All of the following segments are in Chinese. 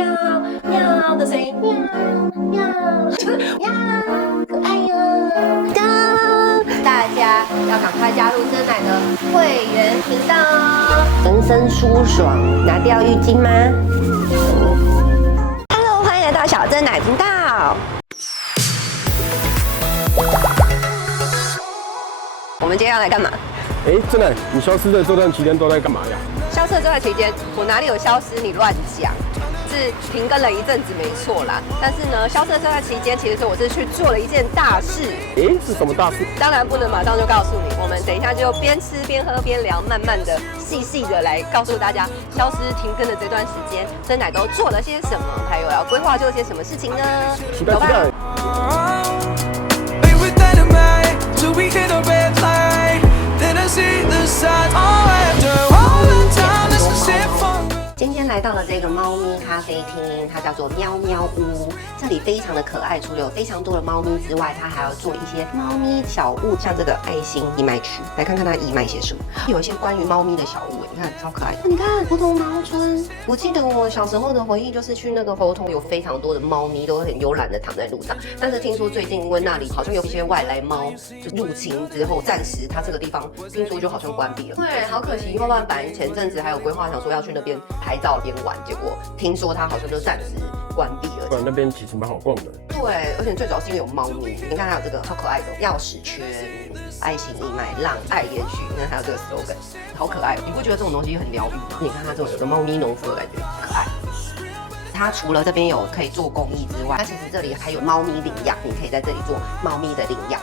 喵喵的声音，喵喵，就是喵，可爱哟！大家要赶快加入真奶的会员频道哦！人生舒爽，拿掉浴巾吗？Hello， 欢迎来到小真奶频道。我们今天要来干嘛？真奶，你消失的这段期间都在干嘛呀？消失的这段期间，我哪里有消失？你乱讲。是停更了一阵子，没错啦。但是呢，消失的这段期间，其实我是去做了一件大事。是什么大事？当然不能马上就告诉你，我们等一下就边吃边喝边聊，慢慢的、细细的来告诉大家，消失停更的这段时间，真奶都做了些什么，还有要规划做些什么事情呢？期待期待。今天来到了这个猫咪咖啡厅，它叫做喵喵屋。这里非常的可爱，除了有非常多的猫咪之外，它还要做一些猫咪小物，像这个爱心义卖区，来看看它义卖些什么。有一些关于猫咪的小物，你看超可爱的。你看猴头猫村，我记得我小时候的回忆就是去那个猴头，有非常多的猫咪都很慵懒的躺在路上。但是听说最近因为那里好像有一些外来猫就入侵之后，暂时它这个地方听说就好像关闭了。对，好可惜。因为本来前阵子还有规划想说要去那边拍照边玩，结果听说它好像就暂时关闭了。不然那边其实蛮好逛的。对，而且最主要是因为有猫咪，你看还有这个超可爱的钥匙圈、爱心义卖、让爱延续，那还有这个 slogan， 好可爱。你不觉得这种东西很疗愈吗？你看它这种有个猫咪农夫的感觉，可爱。它除了这边有可以做公益之外，它其实这里还有猫咪领养，你可以在这里做猫咪的领养。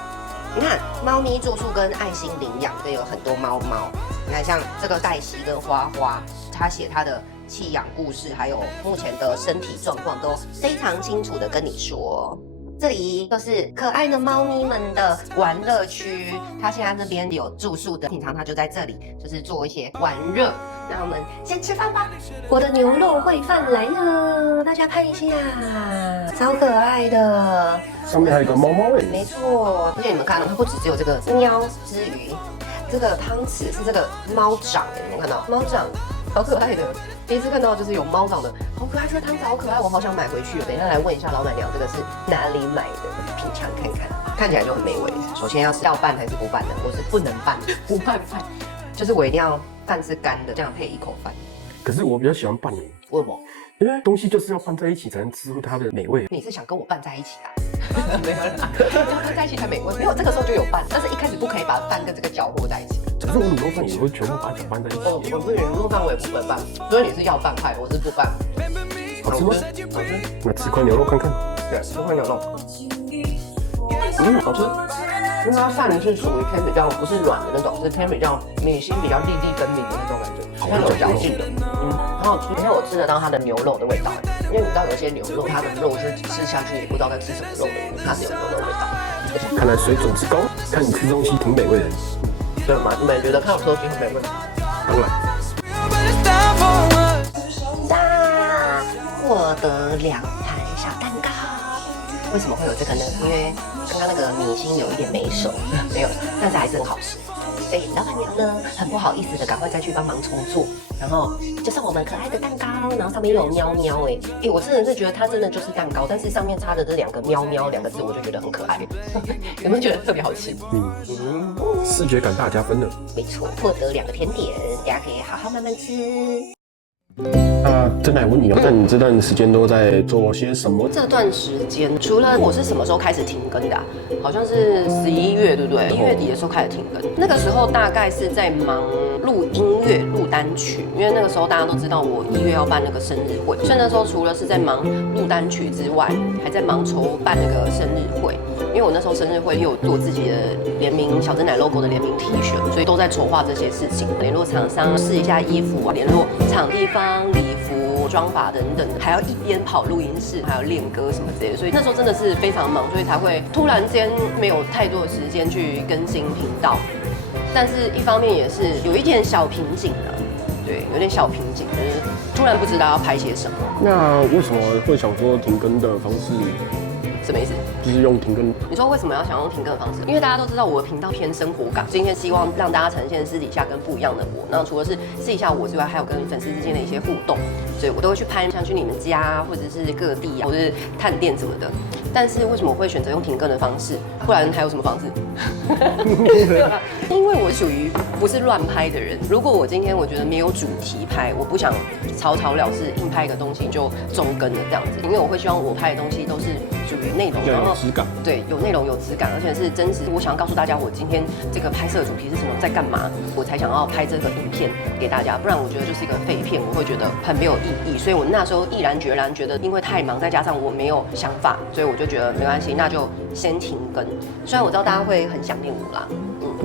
你看，猫咪做出跟爱心领养，这有很多猫猫。你看，像这个黛西跟花花，他写他的弃养故事，还有目前的身体状况都非常清楚的跟你说。这里就是可爱的猫咪们的玩乐区，它现在这边有住宿的，平常它就在这里，就是做一些玩乐。那我们先吃饭吧。我的牛肉烩饭来了，大家看一下，超可爱的。上面还有一个猫猫没错，而且你们看到它不只有这个喵之余，这个汤匙是这个猫掌，有没有看到？猫掌好可爱的，第一次看到就是有猫掌的，好可爱，这个汤匙好可爱，我好想买回去。等一下来问一下老板娘，这个是哪里买的？品尝看看，看起来就很美味。首先要拌还是不拌的？我是不能拌，不拌饭，就是我一定要饭是干的，这样配一口饭。可是我比较喜欢拌的。为什么？因为东西就是要拌在一起才能吃出它的美味。你是想跟我拌在一起啊？没有啦，要拌在一起才美味。没有，这个时候就有拌，但是一开始不可以把饭跟这个搅和在一起。可是我卤肉饭也会全部把搅拌在一起。我不是卤肉饭，我也不会拌，所以你是要拌派，我是不拌。好吃吗？好吃。那吃块牛肉看看。对，吃块牛肉。好吃。因为它饭是属于偏比较不是软的那种，是偏比较米心比较粒粒分明的那种感觉，它有嚼劲的，很好吃。而且我吃得到它的牛肉的味道，因为你知道有些牛肉它的肉是吃下去也不知道在吃什么肉的，它是有牛肉味道。看来水准之高，看你吃东西挺美味的。对吗？你们觉得看我吃东西很美味？当然。获得2盘小蛋糕。为什么会有这个呢？因为刚刚那个米心有一点没熟，没有，但是还是很好吃。所以老板娘呢很不好意思的，赶快再去帮忙重做，然后就送我们可爱的蛋糕，然后上面又有喵喵我真的是觉得它真的就是蛋糕，但是上面插的这2个喵喵2个字，我就觉得很可爱。有没有觉得特别好吃？视觉感大加分了。没错，获得2个甜点，大家可以好好慢慢吃。那真奶问你哦，那你这段时间都在做些什么？这段时间除了我是什么时候开始停更的好像是11月，对不对？1月底的时候开始停更，那个时候大概是在忙录音乐、录单曲，因为那个时候大家都知道我1月要办那个生日会，所以那时候除了是在忙录单曲之外，还在忙筹办那个生日会。因为我那时候生日会又有做自己的联名小真奶 logo 的联名 T 恤，所以都在筹划这些事情，联络厂商试一下衣服联络场地方、礼服、妆法等等，还要一边跑录音室，还要练歌什么之类的，所以那时候真的是非常忙，所以才会突然间没有太多的时间去更新频道。但是一方面也是有一点小瓶颈对，有点小瓶颈，就是突然不知道要拍些什么。那为什么会想说停更的方式什么意思？就是用停更。你说为什么要想用停更的方式？因为大家都知道我的频道偏生活感，今天希望让大家呈现私底下跟不一样的我。那除了是私底下我之外，还有跟粉丝之间的一些互动，所以我都会去拍，像去你们家或者是各地啊，或者是探店什么的。但是为什么我会选择用停更的方式？不然还有什么方式？因为我属于不是乱拍的人。如果我今天我觉得没有主题拍，我不想草草了事，硬拍一个东西就中更了这样子。因为我会希望我拍的东西都是属于内容，要有质感。对，有内容有质感，而且是真实。我想要告诉大家，我今天这个拍摄主题是什么，在干嘛，我才想要拍这个影片给大家。不然我觉得就是一个废片，我会觉得很没有意义。所以我那时候毅然决然觉得，因为太忙，再加上我没有想法，所以我就觉得没关系，那就先停更。虽然我知道大家会很想念我啦，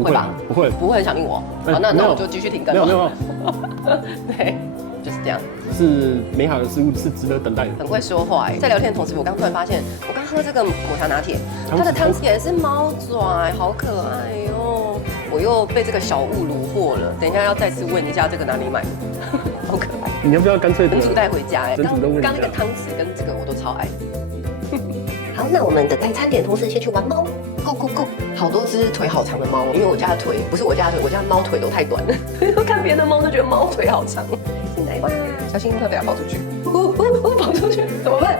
会吧？不会，不会很想念我。好，那我就继续停更。没有，对，就是这样。是美好的事物，是值得等待的。很会说话哎！在聊天的同时，我刚突然发现，我刚喝这个抹茶拿铁，它的汤匙也是猫爪，好可爱哟！我又被这个小物虏获了。等一下要再次问一下这个哪里买的，好可爱。你要不要干脆整组带回家哎？整组都问一下。刚那个汤匙跟这个我都超爱。好，那我们等待餐点的同时，先去玩猫。Go go go！ 好多只腿好长的猫，因为我家的腿不是我家的腿，我家的猫腿都太短了。看别的猫都觉得猫腿好长。进来吧，小心它等下跑出去。跑出去怎么办？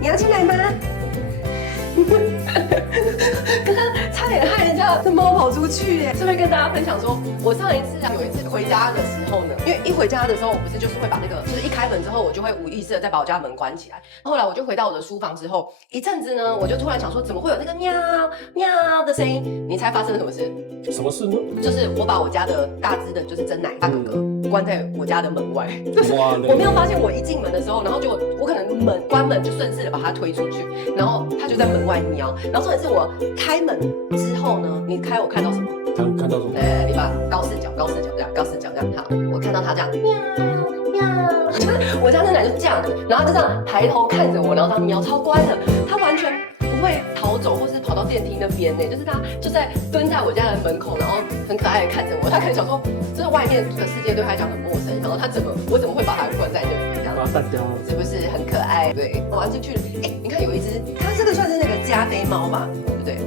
你要进来吗？刚刚差点害人家的猫跑出去耶！顺便跟大家分享说，我上一次有一次回家的时候呢，因为一回家的时候，我不是就是会把那个，就是一开门之后，我就会无意识的再把我家门关起来。后来我就回到我的书房之后，一阵子呢，我就突然想说，怎么会有那个喵喵的声音？你猜发生了什么事？什么事呢？就是我把我家的大只的，就是真奶大哥哥关在我家的门外。就是哇我没有发现我一进门的时候，然后就我可能关门就顺势的把它推出去，然后它就在门外喵。然后重点是我开门之后呢，你猜我看到什么？看到什么？你把高视角这样，高视角这样，好，我看到它这样喵喵，就是我家的奶就是这样子，然后就这样抬头看着我，然后它喵，超乖的，它完全不会逃走或是跑到电梯那边呢，就是它就在蹲在我家的门口，然后很可爱的看着我，它可能想说，就是外面的世界对它讲很陌生，然后我怎么会把它关在那里这样？把它淡掉，是不是很可爱？对，我玩进去了，你看有一只，它这个算是那个加菲猫吧，对不对？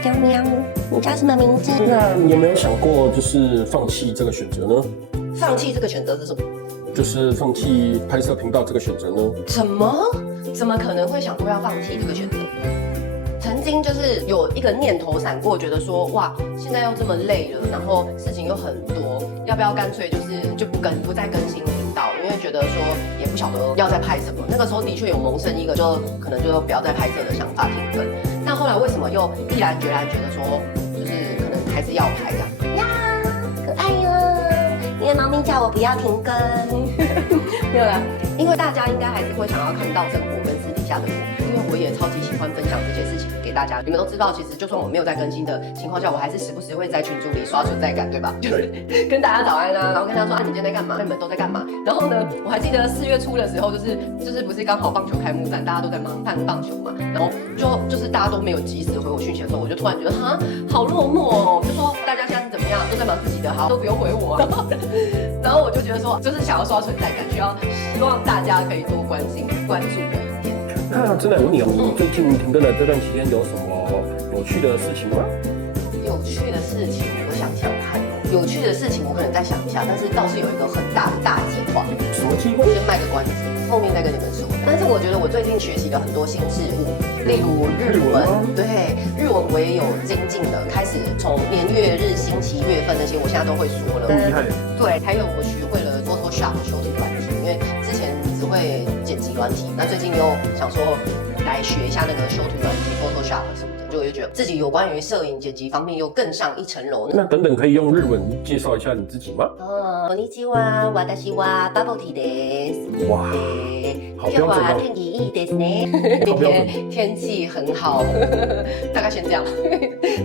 喵喵，你叫什么名字？那你有没有想过，就是放弃这个选择呢？放弃这个选择是什么？就是放弃拍摄频道这个选择呢？怎么可能会想过要放弃这个选择？曾经就是有一个念头闪过，觉得说哇，现在又这么累了，然后事情又很多，要不要干脆就不再更新频道？因为觉得说也不晓得要再拍什么。那个时候的确有萌生一个就可能就不要再拍摄的想法，停更。但后来为什么又毅然决然觉得说，就是可能还是要拍这样？呀，可爱哟！因为猫咪叫我不要停更，没有啦，因为大家应该还是会想要看到生活跟私底下的我，因为我也超级喜欢分享这些事情给大家。你们都知道，其实就算我没有在更新的情况下，我还是时不时会在群组里刷存在感，对吧？就是跟大家早安啊，然后跟大家说啊，你今天在干嘛？你们都在干嘛？然后呢，我还记得4月初的时候，就是不是刚好棒球开幕战，大家都在忙看棒球嘛，然后就是大家都没有及时回我讯息的时候，我就突然觉得哈，好落寞哦，就说大家现在是怎么样，都在忙自己的，好，都不用回我。然后我就觉得说，就是想要刷存在感，希望大家可以多关心、关注我一点。那真的问你哦，你最近停更的这段期间有什么有趣的事情吗？有趣的事情，我想想看。有趣的事情我可能再想一下，但是倒是有一个很大的大计划。什么计划？先卖个关子，后面再跟你们说。但是我觉得我最近学习了很多新事物，例如日文，对，日文我也有精进的，开始从年月日星期月份那些，我现在都会说了。厉害。对，还有我学会了 Photoshop 修图软体，因为之前只会剪辑软体，那最近又想说来学一下那个修图软体 Photoshop 什么的，就觉得自己有关于摄影剪辑方面又更上一层楼。那等等可以用日文介绍一下你自己吗？こんにちは、私はバボティです。哇，好标准哦。天気いいですね。今天天气很好，大概先这样。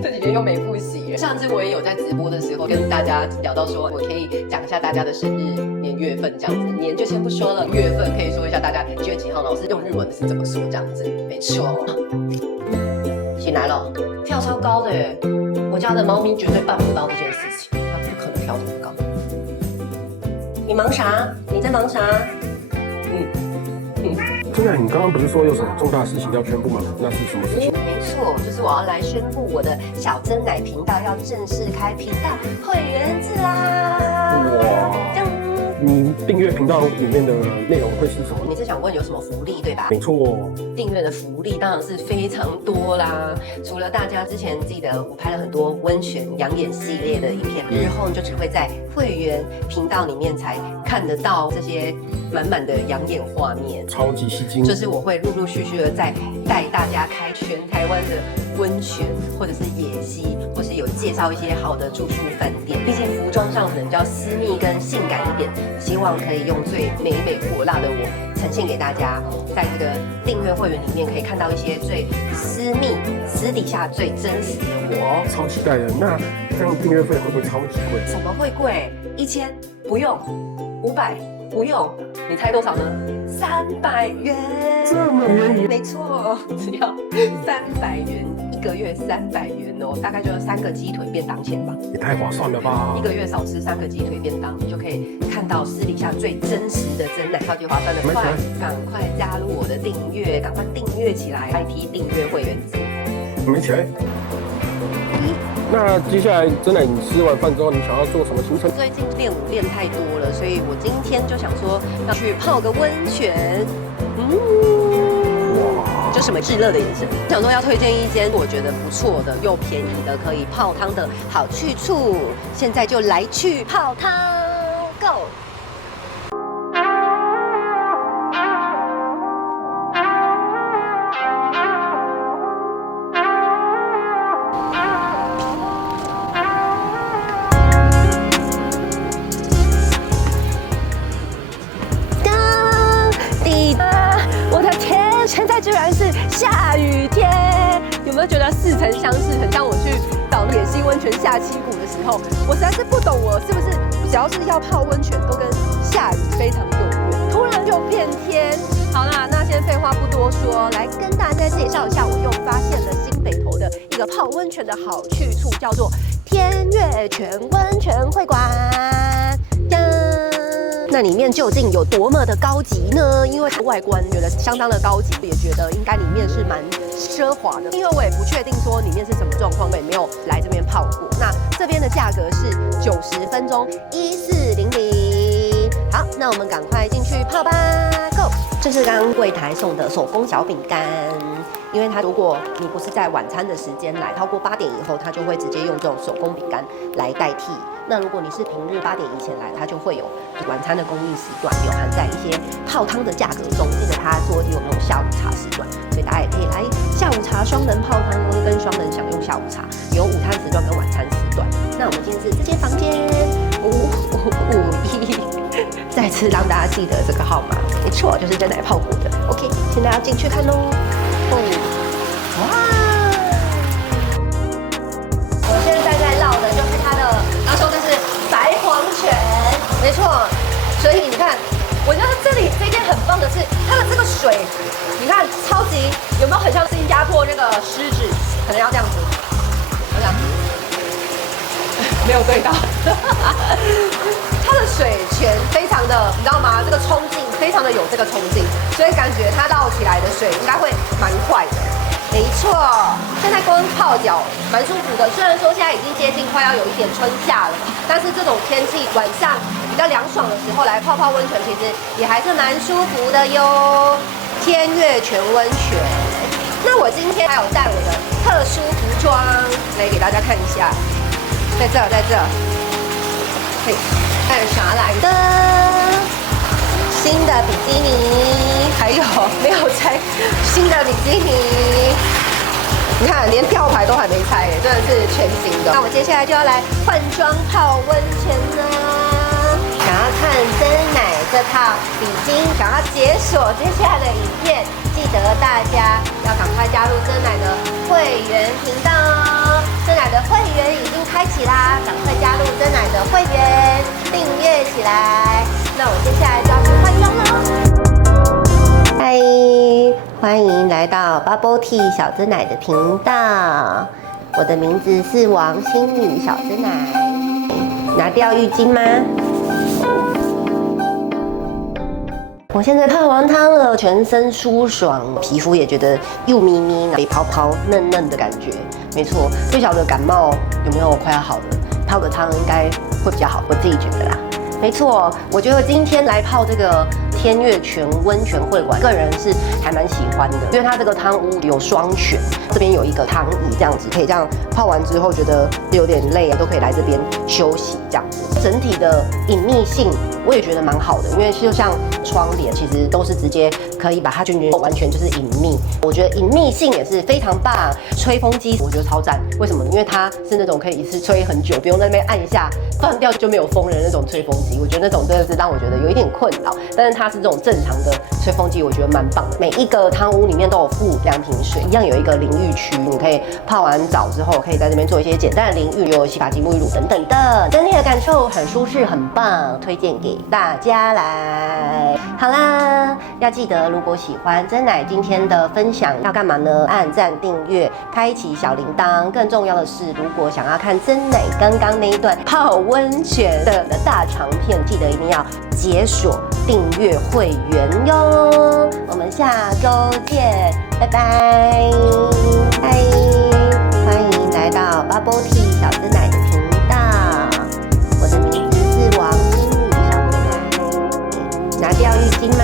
这几天又没复习。上次我也有在直播的时候跟大家聊到说，我可以讲一下大家的生日年月份这样子，年就先不说了，月份可以说一下大家几月几号，然后是用日文是怎么说这样子。没错。醒来了，跳超高的耶！我家的猫咪绝对办不到这件事情，它不可能跳这么高。你忙啥？你在忙啥？真的，你刚刚不是说有什么重大事情要宣布吗？那是什么事情？没错，就是我要来宣布我的小真奶频道要正式开频道会员制啦！哇！你订阅频道里面的内容会是什么？你是想问有什么福利对吧？没错，订阅的福利当然是非常多啦。除了大家之前记得我拍了很多温泉养眼系列的影片，日后你就只会在会员频道里面才看得到这些满满的养眼画面，超级吸睛。就是我会陆陆续续的在带大家开全台湾的温泉，或者是野溪，或是有介绍一些好的住宿饭店。毕竟服装上可能比较私密跟性感一点，希望可以用最美美火辣的我呈现给大家。在这个订阅会员里面可以看到一些最私密、私底下最真实的我。超期待的。那这样订阅费会不会超级贵？怎么会贵？1000不用，500不用，你猜多少呢？300元。这么便宜？没错，只要300元，1个月300元哦，大概就3个鸡腿便当钱吧。也太划算了吧！1个月少吃3个鸡腿便当，你就可以看到私底下最真实的真奶，超级划算的。赶快加入我的订阅，赶快订阅起来 ！IT 订阅会员制，没起来。那接下来真奶，你吃完饭之后，你想要做什么行程？最近练舞练太多了，所以我今天就想说要去泡个温泉。就什么炙热的眼神，想说要推荐一间我觉得不错的又便宜的可以泡汤的好去处，现在就来去泡汤 ，Go！现在居然是下雨天，有没有觉得似曾相识？很像我去岛野溪温泉下溪谷的时候，我实在是不懂，我是不是只要是要泡温泉，都跟下雨非常有缘？突然就变天。好啦，那先废话不多说，来跟大家介绍一下，我又发现了新北投的一个泡温泉的好去处，叫做天悦泉温泉会馆。那里面究竟有多么的高级呢？因为它外观觉得相当的高级，也觉得应该里面是蛮奢华的。因为我也不确定说里面是什么状况，我也没有来这边泡过。那这边的价格是90分钟1400。好，那我们赶快进去泡吧 ，Go！ 这是刚刚柜台送的手工小饼干。因为它如果你不是在晚餐的时间来，超过8点以后，它就会直接用这种手工饼干来代替。那如果你是平日8点以前来，它就会有晚餐的供应时段，有含在一些泡汤的价格中。记得它说有那种下午茶时段，所以大家也可以来下午茶双人泡汤，跟双人享用下午茶，有午餐时段跟晚餐时段。那我们今天是这间房间5551，再次让大家记得这个号码，没错，就是真奶泡过的。OK， 现在要进去看喽。哇！我现在在绕的就是它的，他说这是白黄泉，没错。所以你看，我觉得这里这件很棒的是它的这个水，你看超级有没有很像新加坡那个狮子？可能要这样子，我想没有对到。它的水泉非常的，你知道吗？这个冲劲非常的有这个冲劲，所以感觉它绕起来的水应该会蛮快的。没错，现在光泡脚蛮舒服的。虽然说现在已经接近快要有一点春夏了，但是这种天气晚上比较凉爽的时候来泡泡温泉，其实也还是蛮舒服的哟。天悦泉温泉，那我今天还有带我的特殊服装来给大家看一下，在这，嘿，带啥来的？新的比基尼，还有没有拆新的比基尼？你看，连吊牌都还没拆耶，真的是全新的。那我接下来就要来换装泡温泉啦。想要看真奶这套比基尼，想要解锁接下来的影片，记得大家要赶快加入真奶的会员频道哦。真奶的会员已经开启啦，赶快加入真奶的会员，订阅起来。那我接下来就要去换装喽。嗨，欢迎来到 Bubble Tea 小真奶的频道。我的名字是王心宇小真奶。拿掉浴巾吗？我现在泡完汤了，全身舒爽，皮肤也觉得又咪咪、肥泡泡、嫩嫩的感觉。没错，不晓得感冒有没有快要好了，泡个汤应该会比较好，我自己觉得啦。没错，我觉得今天来泡这个天悦泉温泉会馆，个人是还蛮喜欢的，因为它这个汤屋有双泉，这边有一个汤椅，这样子可以这样泡完之后觉得有点累，都可以来这边休息这样子。整体的隐秘性我也觉得蛮好的，因为就像窗帘其实都是直接可以把它均匀，完全就是隐秘。我觉得隐秘性也是非常棒。吹风机我觉得超赞，为什么？因为它是那种可以一次吹很久，不用在那边按一下断掉就没有风的那种吹风机。我觉得那种真的是让我觉得有一点困扰，但是它是这种正常的吹风机，我觉得蛮棒的。每一个汤屋里面都有附2瓶水，一样有一个淋浴区，你可以泡完澡之后可以在这边做一些简单的淋浴，有洗发精、沐浴乳等等的。整体的感受很舒适，很棒，推荐给大家来。好啦，要记得如果喜欢真奶今天的分享要干嘛呢？按赞、订阅、开启小铃铛。更重要的是，如果想要看真奶刚刚那一段泡温泉的大长片，记得一定要解锁订阅会员哟。我们下周见，拜拜，嗨，欢迎来到 Bubble Tea 小真奶的频道，我的名字是王心怡小真奶。拿掉浴巾吗？